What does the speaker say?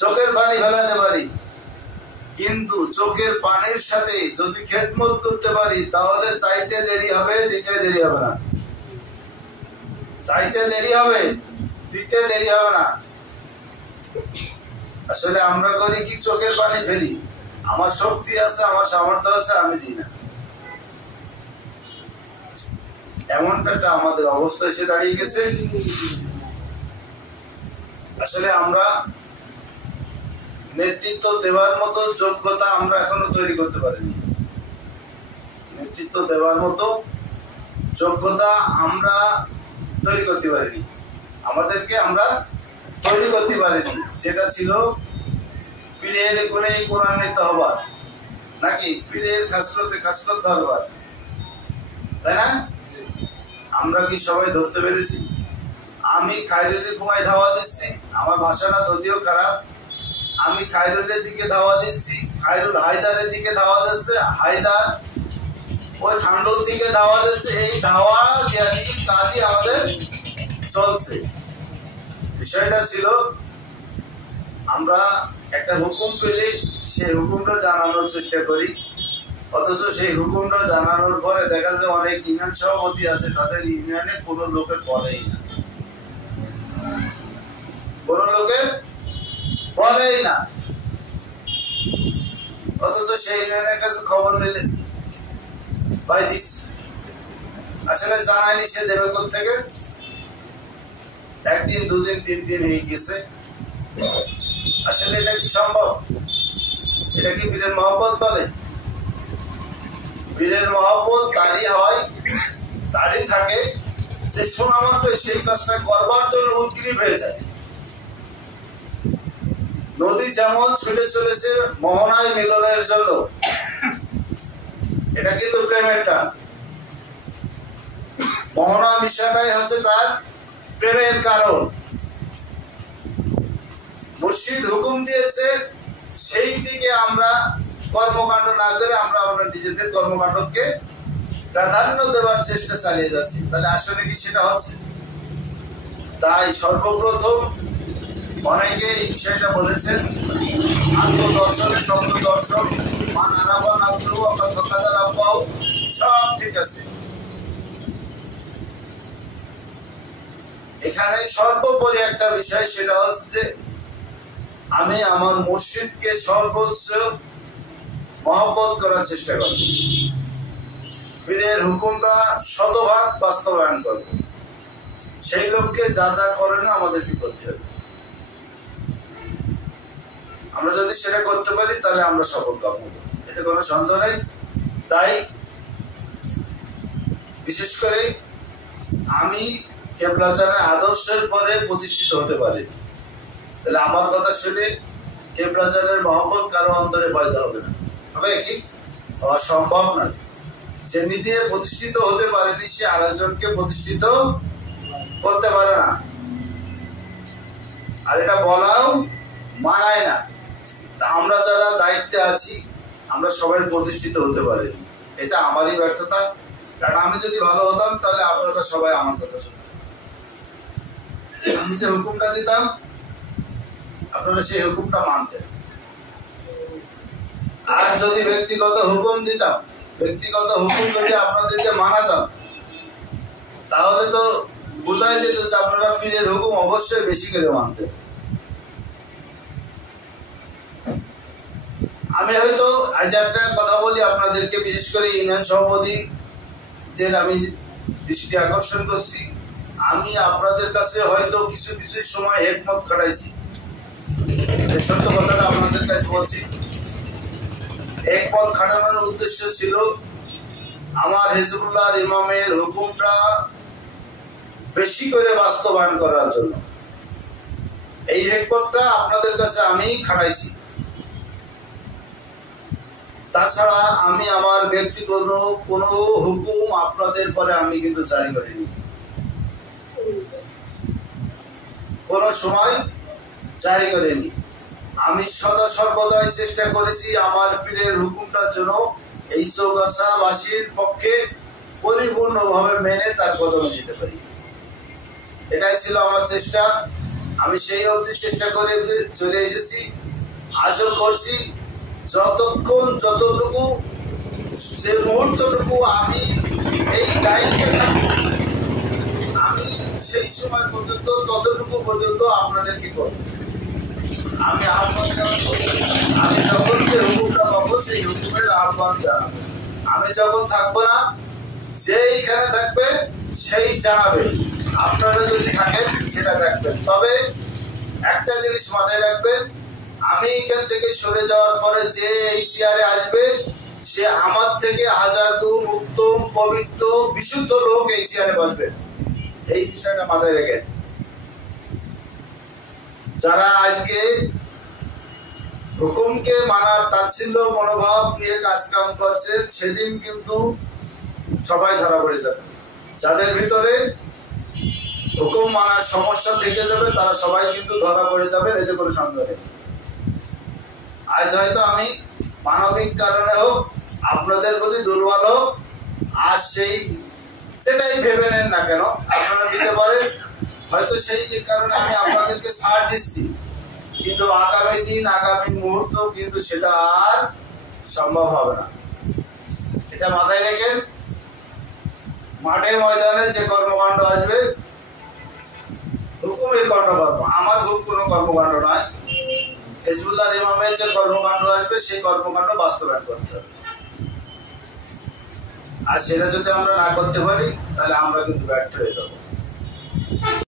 চোখের পানি ফেলাতে পারি, কিন্তু চোখের পানির সাথে যদি খেদমত করতে পারি তাহলে চাইতে দেরি হবে, দিতে দেরি হবে না। চাইতে দেরি হবে, দিতে দেরি হবে না। আসলে আমরা করি কি, চোখের পানি ফেলি, আমার শক্তি আছে, আমার সামর্থ্য আছে, আমি দিই না। এমনটা একটা আমাদের অবস্থা এসে দাঁড়িয়ে গেছে। আসলে আমরা নেতৃত্ব দেওয়ার মতো যোগ্যতা আমরা এখনো তৈরি করতে পারিনি। নেতৃত্ব দেওয়ার মতো যোগ্যতা আমরা তৈরি করতে পারিনি, আমাদেরকে আমরা তৈরি করতে পারিনি। যেটা ছিল পীরের গুণে গুণান্বিত হবার, নাকি পীরের খাসলতে খাসলত ধরবার, তাই না? আমরা কি সবাই ধরতে পেরেছি? আমি খায়রুলের ঘুমায় ধাওয়া দিচ্ছি, আমার ভাষাটা যদিও খারাপ, আমি খায়রুলের দিকে ধাওয়া দিচ্ছি, খায়রুল হায়দারের দিকে ধাওয়া দিচ্ছে, হায়দার ওই ঠান্ডুর দিকে ধাওয়া দিচ্ছে। এই ধাওয়া জ্ঞানী কাজই আমাদের চলছে। বিষয়টা ছিল আমরা একটা হুকুম পেলে সেই হুকুমটা জানানোর চেষ্টা করি, অথচ সেই হুকুমটা জানানোর পরে দেখা যায় অনেক ইউনিয়ন সভাপতি আছে, তাদের ইউনিয়নে কোনো লোকের বলেই না, কোনো লোকের বলেই না। অথচ সেই ইউনিয়নের কাছে খবর নিলে ভাই দিস, আসলে জানাইনি, সে দেবে কোত্থেকে? একদিন, দুদিন, 3 দিন হয়ে গেছে। আসলে এটা কি সম্ভব? এটা কি পীরের মহব্বত বলে? পীরের মহব্বত তারই হয়, তারই থাকে যে শোনা মাত্র সেই কাজটা করবার জন্য উদ্গ্রীব হয়ে যায়। নদী যেমন ছুটে চলেছে মোহনায় মিলনের জন্য, এটা কিন্তু প্রেমের টান। মোহনা মিশাটাই হচ্ছে তার প্রেমের কারণ। মুর্শিদ হুকুম দিয়েছে, সেই দিকে আমরা কর্মকাণ্ড না করে আমরা নিজেদের কর্মকাণ্ডকে প্রাধান্য দেওয়ার চেষ্টা চালিয়ে যাচ্ছি। তাহলে আসলে কি সেটা হচ্ছে? তাই সর্বপ্রথম অনেকে এই বিষয়টা বলেছেন, আত্মদর্শনের শব্দ দর্শন, মান আরাবা নাত্রু অর্থাৎ ধোকাদার আব্বাও সব ঠিক আছে। এখানে সর্বোপরি একটা বিষয়, সেটা হচ্ছে যে আমি আমার মুর্শিদকে সর্বোচ্চ মহব্বত করার চেষ্টা করব, পীরের হুকুমটা শতভাগ বাস্তবায়ন করব। সেই লোককে যা যা করে না আমাদেরকে করতে হবে। আমরা যদি সেটা করতে পারি তাহলে আমরা সফল পাবো, এতে কোনো সন্দেহ নেই। তাই বিশেষ করে আমি কেবলাচারের আদর্শের পরে প্রতিষ্ঠিত হতে পারিনি, তাহলে আমার কথা শুনে কেবলাচারের মহব্বত কারো অন্তরে পয়দা হবে না, হবে কি? হওয়া সম্ভব নয়। যে নিজে প্রতিষ্ঠিত হতে পারেনি সে আরেকজনকে প্রতিষ্ঠিত করতে পারে না, আর এটা বলাও মানায় না। তা আমরা যারা দায়িত্বে আছি আমরা সবাই প্রতিষ্ঠিত হতে পারিনি, এটা আমারই ব্যর্থতা। কারণ আমি যদি ভালো হতাম তাহলে আপনারা সবাই আমার কথা শুনতেন, আমি যে হুকুমটা দিতাম আপনারা সেই হুকুমটা মানতেন। আর যদি ব্যক্তিগত হুকুম দিতাম, ব্যক্তিগত হুকুম যদি আপনাদেরকে মানাতাম, তাহলে তো বোঝাই যেত যে আপনারা পীরের হুকুম অবশ্যই বেশি করে মানতেন। আমি হয়তো আজ একটা কথা বলি আপনাদেরকে, বিশেষ করে ইউনিয়ন সভাপতিদের আমি দৃষ্টি আকর্ষণ করছি। আমি আপনাদের কাছে হয়তো কিছু কিছু সময় হেকমত খাটাইছি, সত্য কথাটা আপনাদের কাছে বলছি। একমত খাটানোর উদ্দেশ্য ছিল আমার হিজবুল্লাহর ইমামের হুকুমটা বেশি করে বাস্তবায়ন করার জন্য। এই হেকমতটা আপনাদের কাছে আমি খাটাইছি। তাছাড়া আমি আমার ব্যক্তিগত কোনো হুকুম আপনাদের পরে আমি কিন্তু জারি করিনি, কোন সময় জারি করিনি। আমি সদা সর্বদাই চেষ্টা করেছি আমার পীরের হুকুমটার জন্য এই চৌগাছাবাসীর পক্ষে পরিপূর্ণভাবে মেনে তার কদমে যেতে পারি। এটাই ছিল আমার চেষ্টা। আমি সেই অবধি চেষ্টা করে চলে এসেছি, আজও করছি। যতটুকু যে মুহূর্তটুকু আমি এই টাইমটা থাকবো, আমি সেই সময় পর্যন্ত ততটুকু পর্যন্ত আপনাদেরকে করবো। আমি আহ্বান জানাবো, আমি যখন যে হুকুমটা পাবো সেই হুকুমের আহ্বান জানাবো। আমি যখন থাকবো না, যে এইখানে থাকবে সেই জানাবে। আপনারা যদি থাকেন সেটা থাকবেন। তবে একটা জিনিস মাথায় রাখবেন, আমি এখান থেকে সরে যাওয়ার পরে যে এই চেয়ারে আসবে সে আমার থেকে 1000 গুণ উত্তম, পবিত্র, বিশুদ্ধ লোক এই চেয়ারে বসবে। এই বিষয়টা মাথায় রেখে যারা আজকে হুকুমকে মানার তাচ্ছিল্য মনোভাব নিয়ে কাজকাম করছে, সেদিন কিন্তু সবাই ধরা পড়ে যাবে। যাদের ভিতরে হুকুম মানার সমস্যা থেকে যাবে তারা সবাই কিন্তু ধরা পড়ে যাবে, এতে কোনো সন্দেহ নেই। আজ হয়তো আমি মানবিক কারণে হোক, আপনাদের প্রতি দুর্বল হোক, আর সেই যেটাই ভেবে নেন না কেন আপনারা দিতে পারেন, হয়তো সেই কারণে আমি আপনাদেরকে ছাড় দিচ্ছি। কিন্তু আগামী দিন, আগামী মুহূর্ত কিন্তু সেটা আর সম্ভব হবে না। এটা মাথায় রেখেন। মাঠে ময়দানে যে কর্মকাণ্ড আসবে হুকুমের কর্মকাণ্ড, আমার হুকুম কোনো কর্মকাণ্ড নয়। হিজবুল্লাহর ইমামের যে কর্মকাণ্ড আসবে সেই কর্মকাণ্ড বাস্তবায়ন করতে হবে। আর সেটা যদি আমরা না করতে পারি তাহলে আমরা কিন্তু ব্যর্থ হয়ে যাবো।